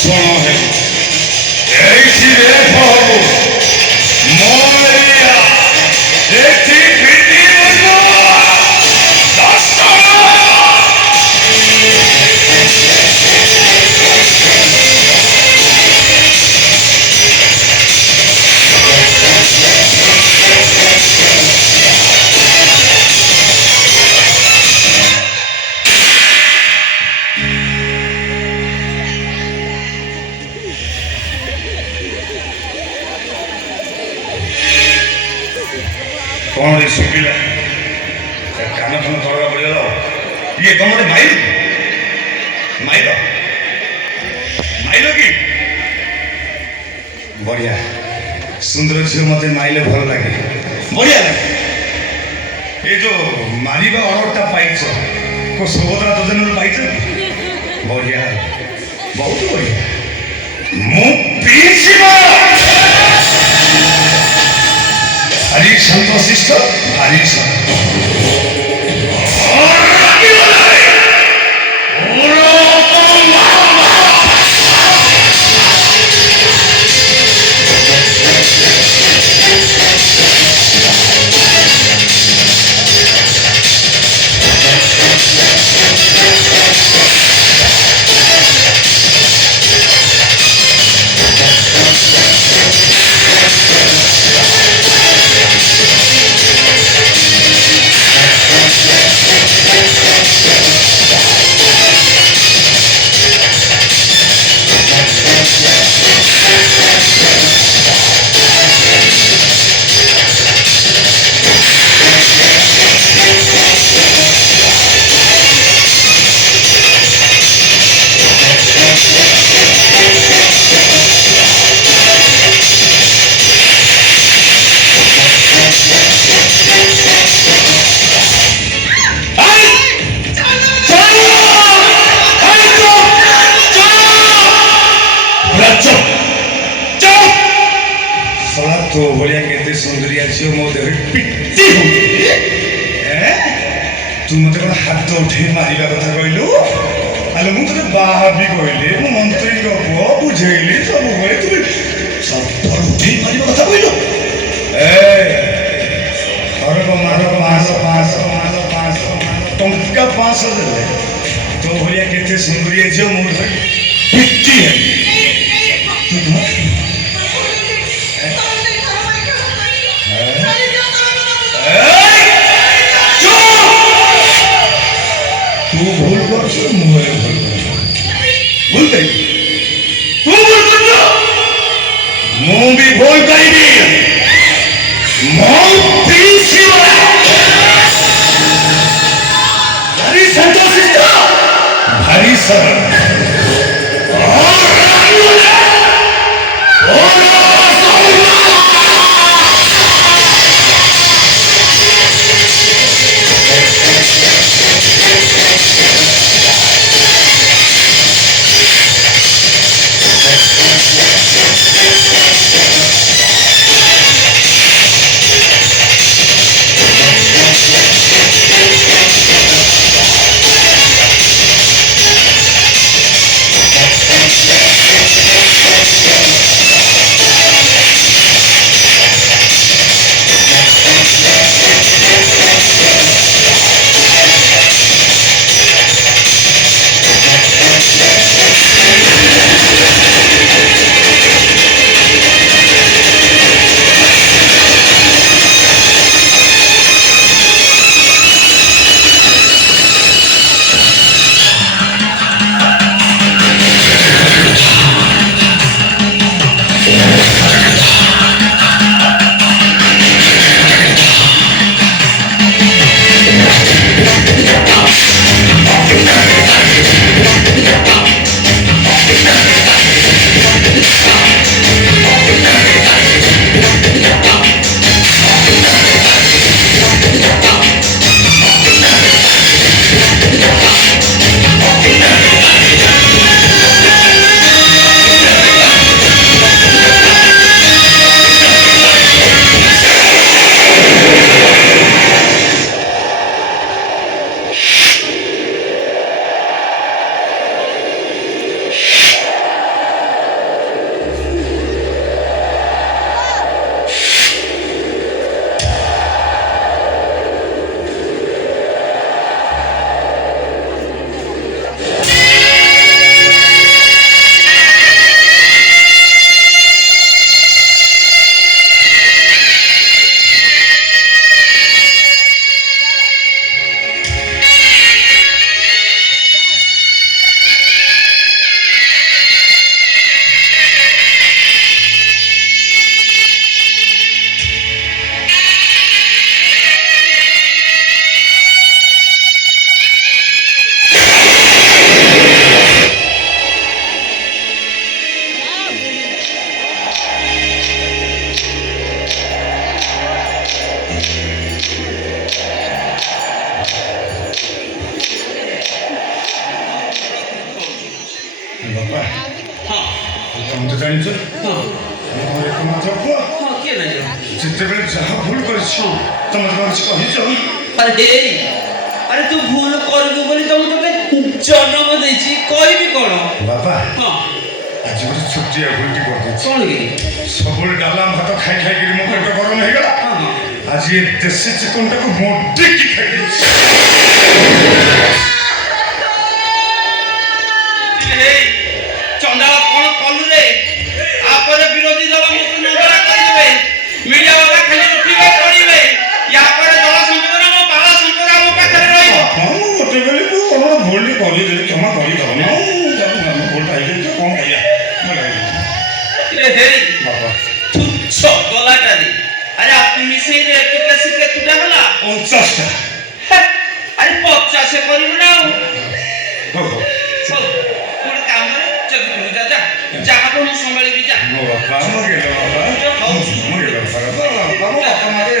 ଶୁଣ ହେ ଏଇଠି ଦେଖ ମୋରିଆ ଏଠି ପିଟି कौन सुखिला कान फान थोड़ा पड़ेगा ये तुम गोटे माइल माइल माइल कि बढ़िया सुंदर झील मत माइल भल लगे बढ़िया लगे ये जो मारिबा ऑर्डरटा पाइछ को सुभद्रा योजना पाइछ बढ़िया बहुत बढ़िया मु पीछिबा हरी संतोषिष्ट हरी तो बढ़िया केते सुंदरिया झील मो देह पिटी तू मत हाथ उठे मारिबा कथा कहलु आले मु तते बाहा भी कहले मु मंत्री को पुओ बुझेइली सब होय तू सब उठे मारिबा कथा कहलु घर को मारो 500 टंका 500 देले तो बढ़िया केते सुंदरिया झील मो पिटी है तू भूल कर भूल गई तू भूल कर मु भी भूल करी भारी संतोषिष्ट भारी सरल ହଁ ତମେ ତ ଜାଣିଛ ହଁ ମୋର ଏକମାତ୍ର ପୁଅ ହଁ କିଏ ନାହିଁ ଯେତେବେଳେ ଯାହା ଭୁଲ କରିଛି ତମେ ତ କିଛି କହିଛ ଆରେ ଆରେ ତୁ ଭୁଲ କରିବୁ ବୋଲି ତ ମୁଁ ତତେ ଜନ୍ମ ଦେଇଛି କହିବି କ'ଣ ବାପା ହଁ ଆଜି ଗୋଟେ ଛୁଟିଆ ଭୁଲଟି କରିଦେଇଛି କ'ଣ କି ସବୁବେଳେ ଡାଲମା ଭାତ ଖାଇ ଖାଇକିରି ମୋ ପେଟ ଗରମ ହେଇଗଲା ହଁ ହଁ ଆଜି ଏ ଦେଶୀ ଚିକନଟାକୁ ମୋଟିକି ଖାଇଦେଇଛି ଚଣ୍ଡାଳ କ'ଣ କଲୁ ରେ ଆପରେ ବିରୋଧୀ ଦଳ ମୋତେ ନଜର କରିଦେବେ ମିଡ଼ିଆ ବାଲା ଖାଲି ଉଠିବେ ପଡ଼ିବେ ୟା ପରେ ଜଳ ସମ୍ପଦର ମୋ ବାଳ ସମ୍ପଦ ଆମ ପାଖରେ ରହିବ ହଁ ମୁଁ ଗୋଟେ ବେଳେ ତୁ କ'ଣ ଭୁଲଟି କରିଦେଲି କ୍ଷମା କରିଦେବ ନା ଭୁଲଟା ହେଇଯାଇଛି କ'ଣ କରିବା ବାପା ତୁଚ୍ଛ ଗଲାଟାରେ ଆରେ ଆପି ମିଶେଇରେ ଏକାଶୀ କେତୁଟା ହେଲା 50ଟା ଆରେ 50 କରିବୁ ନା ଆଉ ହଉ ହଉ ଗୋଟେ କାମ କରେ ଚାଲ ଯା ଯା ଯାହା ମୁଁ ସମ୍ଭାଳିବି ଯା ମୋ ବାପା ମରିଗଲେ ବାପା ମରିଗଲେ ବାପା ମାରେ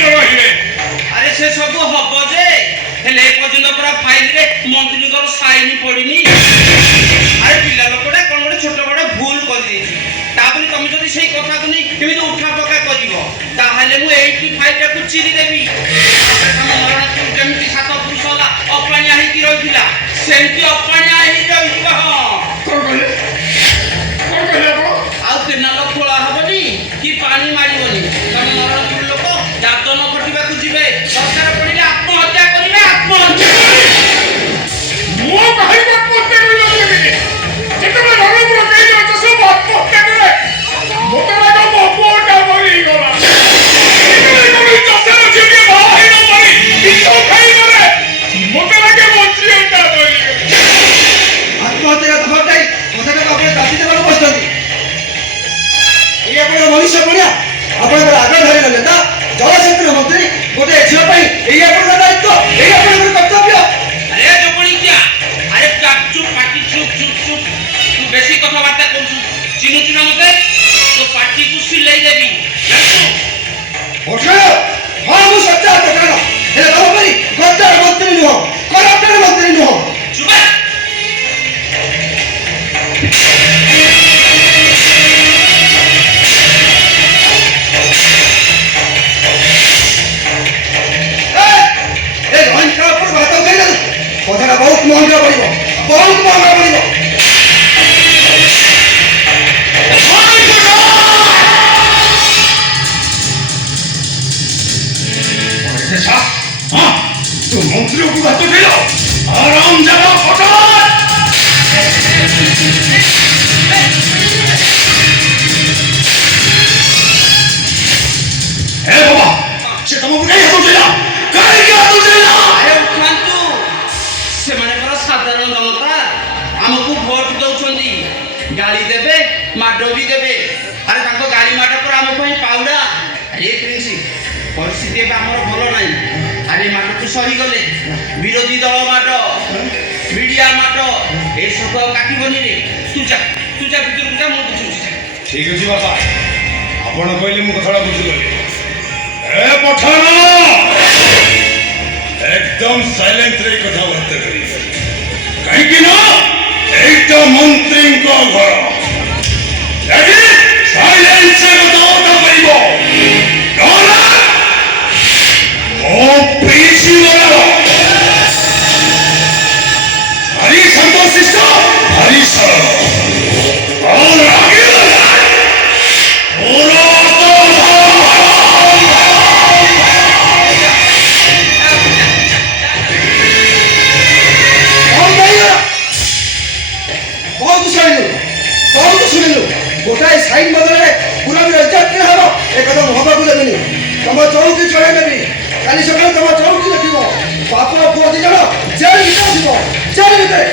ଆରେ ସେ ସବୁ ହବ ଯେ ହେଲେ ଏ ପର୍ଯ୍ୟନ୍ତ ପୁରା ଫାଇଲରେ ମନ୍ତ୍ରୀଙ୍କର ସାଇନ ପଡ଼ିନି ଆରେ ପିଲା ଲୋକଟା କ'ଣ ଗୋଟେ ଛୋଟ ବଡ଼ ଭୁଲ କରିଦେଇଛି ତାପରେ ତମେ ଯଦି ସେଇ କଥାକୁ ନେଇ କେମିତି ଉଠା ପକା କରିବ ତାହେଲେ ମୁଁ ଏଇଠି ଫାଇଲଟାକୁ ଚିରି ଦେବି ଯେମିତି 7 ପୁରୁଷ ହେଲା ଅପାଣିଆ ହେଇକି ରହିଥିଲା ସେମିତି ଅପାଣିଆ ହେଇକି ରହିଯିବ ହଁ ଆଉ କେନାଲ ଖୋଳା ହବନି କି ପାଣି ମାରିବନି ତମେ ନରଣପୁର ଲୋକ ଦାଦନ ଖଟିବାକୁ ଯିବେ ଦରକାର ପଡ଼ିଲେ ଆତ୍ମହତ୍ୟା କରିବେ ଆତ୍ମହତ୍ୟା ମୋ ଭାଇ ଆତ୍ମହତ୍ୟା କରିବା ଯେତେବେଳେ ରଣପୁର କେହି ଅଛି ସବୁ ଆତ୍ମହତ୍ୟା କରେ ମୋତେ ଲାଗା ମୋ ପୁଅଟା ମରିଗଲା ଚାଷର ଝିଅଟିଏ ବାହା ହେଇ ନ ପାରି ବିଷ ଖାଇବାରେ ମୋତେ ଲାଗେ ମୋ ଝିଅଟା ମରିଗଲା ଆତ୍ମହତ୍ୟାର ଧମକାଇ କଥାଟାକୁ ଆପଣ ଚାଷୀ ଦେବାକୁ ବସିଛନ୍ତି ଏଇ ଆପଣଙ୍କ ମନୁଷ୍ୟ ପଡ଼ିଆ ଆପଣଙ୍କର ଆଗ ଧରିଗଲେ ତ ଜଳସେଚନ ମନ୍ତ୍ରୀ ଗୋଟେ ଝିଅ ପାଇଁ ଏଇ ଆପଣଙ୍କ ଦାୟିତ୍ୱ ଏଇ ଆପଣଙ୍କର କର୍ତ୍ତବ୍ୟ ଆରେ ଯୋଗଣିକିଆ ଆରେ ଚୁପ ପାଟି ଚୁପ ଚୁପ ଚୁପ ତୁ ବେଶୀ କଥାବାର୍ତ୍ତା କରୁଛୁ ଚିହ୍ନୁଛୁ ନା ମୋତେ ତୋ ପାଟିକୁ ସିଲେଇ ଦେବି ହଁ ମୁଁ ସଚ୍ଚା ଦୋକାନ ହେଲେ ତମ ପରି ଗଦ୍ଦାର ମନ୍ତ୍ରୀ ନୁହଁ କରପ୍ଟର ମନ୍ତ୍ରୀ ନୁହଁ ଚୁପ কথাটা ବହୁତ ମହଙ୍ଗା ପଡ଼ିବ ବହୁତ ମହଙ୍ଗା ପଡ଼ିବ ତୁ ମନ୍ତ୍ରୀକୁ ହାତ ଦେଲ ଆରାମ ଜାଗା ଫଟୋ ହେ ବାବା ସେ ତମକୁ କାହିଁ ହାତ ଦେଲା କାହିଁକି ହାତ ଦେଲା ଆରେ ଉଠାନ୍ତୁ ସେମାନଙ୍କର ସାଧାରଣ ଜନତା ଆମକୁ ଭୋଟ ଦଉଛନ୍ତି ଗାଳି ଦେବେ ମାଡ଼ ବି ଦେବେ। ଆରେ ତାଙ୍କ ଗାଳି ମାଡ଼ ପରେ ଆମ ପାଇଁ ପାଉଡ଼ା। ଏ ପ୍ରିନ୍ସ ପରିସ୍ଥିତି ଏବେ ଆମର ଭଲ ନାହିଁ। ଆରେ ମାଡ଼କୁ ସହିଗଲେ ବିରୋଧୀ ଦଳ ମାଡ଼ ମିଡ଼ିଆ ମାଡ଼ ଏସବୁ ଆଉ କାଟିବନି ରେ। ତୁ ଯା ଭିତରକୁ ଯା, ମୁଁ ବୁଝୁଛି। ଠିକ ଅଛି ବାପା, ଆପଣ କହିଲେ ମୁଁ କଥାଟା ବୁଝିଗଲି। ଏ ପଠାଣ একদম সাইলেন্টরে কথাবার্তা করি, কাହିଁକି ନା এইটা মন্ত্রীଙ୍କ ঘর। এটি সাইলেন্সে কথাবার্তা করিব, নହେଲେ ମୋ ପିଇସି ବଳ ଭାରି ଶାନ୍ତଶିଷ୍ଟ, ଭାରି ସରଳ, ଆଉ ରାଗିଗଲେ ମୋର ବହୁତ ଶୁଣିଲୁ ଗୋଟାଏ ସାଇନ୍ ବଦଳରେ ପୁରା ବି ରଜା ହବ। ଏକଥା ମୁଁ ହବାକୁ ଦେବିନି। ତମ ଚୌକି ଚଢ଼େଇ ଦେବି। କାଲି ସକାଳେ ତମ ଚୌକି ଦେଖିବ। ବାପ ପୁଅ ଦି ଜଣ ଜେଲ ଭିତରେ ଆସିବ। ଜେଲ ଭିତରେ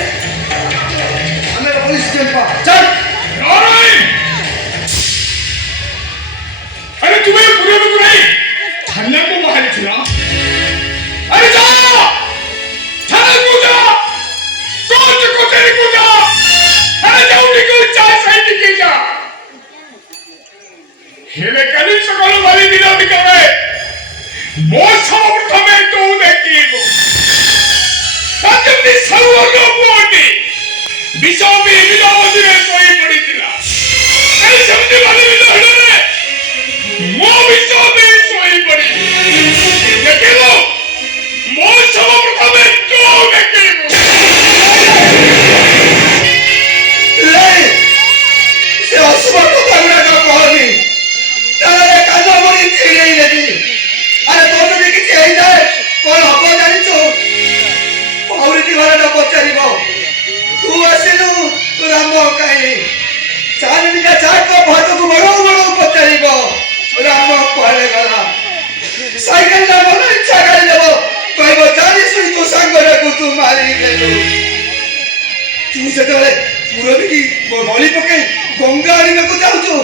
ଆମେ ପୋଲିସ ଷ୍ଟେସନ ଚାଲ। अरे तुम्हें पूरे में नहीं थाने को बाहर चला। अरे जा थाने को जा, कोर्ट को तेरे को जा। अरे जाओ निकल, चाय साइड के जा। हेले कली सकाल वाली दिना निकले मोसा प्रथमे तो देखिबो। अजब सर्वज्ञ बोटी बिचामी बिलावती में सोई पड़ी थिला। कई समझे वाले बिलाहड़े ମୋ ବିଷୟରେ ଶୋଇପଡ଼ି ଦେଖିବ। ମୋ ଶବ ପ୍ରଥମେ ତୁ ଦେଖିବୁ। ସେ ଅଶୁଭ କଥା ଗୁଡ଼ାକ କହନି, ତାହେଲେ କାନ ମଣି ଚିଡ଼େଇ ଦେବି। ଆରେ ତୋର ଯଦି କିଛି ହେଇଯାଏ କଣ ହବ ଜାଣିଛୁ? ପାଉରିଟି ଘରଟା ପଚାରିବ ତୁ ଆସିଲୁ ରାମ କାହିଁ। ଚାରିଟା ଚାକ ଭାତକୁ ବଡ଼ଉ ବଡ଼ଉ ପଚାରିବ ରାମ କୁଆଡ଼େ ଗଲା। ସାଇକେଲଟା ମନ ଇଚ୍ଛା ଗାଡ଼ିଦେବ, କହିବ ଜାଣି ଶୁଣି ତୋ ସାଙ୍ଗଟାକୁ ତୁ ମାରିଦେଲୁ। ତୁ ସେତେବେଳେ ପୁରବିକି ବଳି ପକେଇ ଗଙ୍ଗା ଆଣିବାକୁ ଯାଉଛୁ,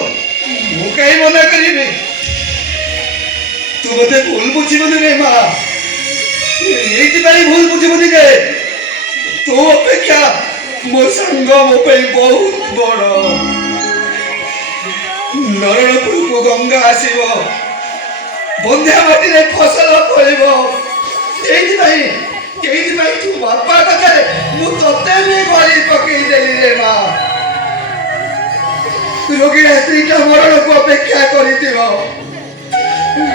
ମୁଁ କାହିଁ ମନା କରିବି? ତୁ ମୋତେ ଭୁଲ ବୁଝିବୁନି ରେ ମା। ଏଇଥିପାଇଁ ଭୁଲ ବୁଝିବୁନି ଯେ ତୋ ଅପେକ୍ଷା ମୋ ସାଙ୍ଗ ମୋ ପାଇଁ ବହୁତ ବଡ଼। ନରଣପୁରକୁ ଗଙ୍ଗା ଆସିବ, ବନ୍ଧ୍ୟା ମାଟିରେ ଫସଲ ଫଳିବ। ଏଇଥିପାଇଁ ତୁ ବାପା କଥାରେ ମୁଁ ତତେ ବି ବଳି ପକେଇଦେଲି ରେ ମା। ରୋଗୀଣା ସ୍ତ୍ରୀଟା ମରଣକୁ ଅପେକ୍ଷା କରିଥିବ।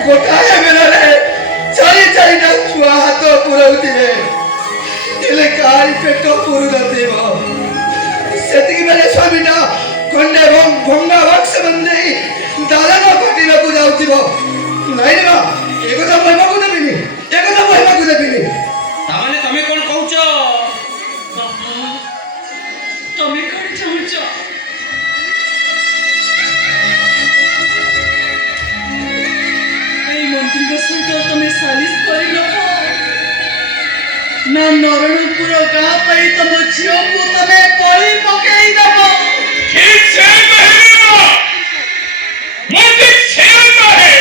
ଗୋଟାଏ ବେଳରେ ଚାରିଟା ଛୁଆ ହାତ ପୁରଉଥିବେ, ହେଲେ କାହାରି ପେଟ ପୁରୁନଥିବ। ସେତିକି ବେଳେ ସ୍ୱାମୀଟା ଖଣ୍ଡେ ଭଙ୍ଗା ବାକ୍ସ ବନ୍ଦେଇ ଦାଲାନ କାଟିବାକୁ ଯାଉଥିବ। ନାଇଁ ମା, ଏକଥା କହିବାକୁ ଦେବିନି, ଏକଥା କହିବାକୁ ଦେବିନି। ତାମାନେ ତମେ କଣ କହୁଛ? ତମେ କଣ ଚାହୁଁଛ? ଏଇ ମନ୍ତ୍ରୀଙ୍କ ସହିତ ତମେ ସାଲିସ କରିନବ ନା ନରଣପୁର ଗାଁ ପାଇଁ ତମ ଝିଅକୁ ତମେ ବଳି ପକେଇ ଦବ? ठीक से कहने ना, मुझे खेलता है।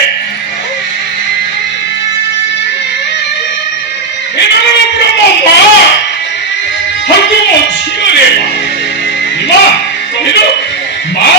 इन्होंने प्रभु माँ, हम तुम अच्छी हो रे माँ, माँ, तो इन्हों माँ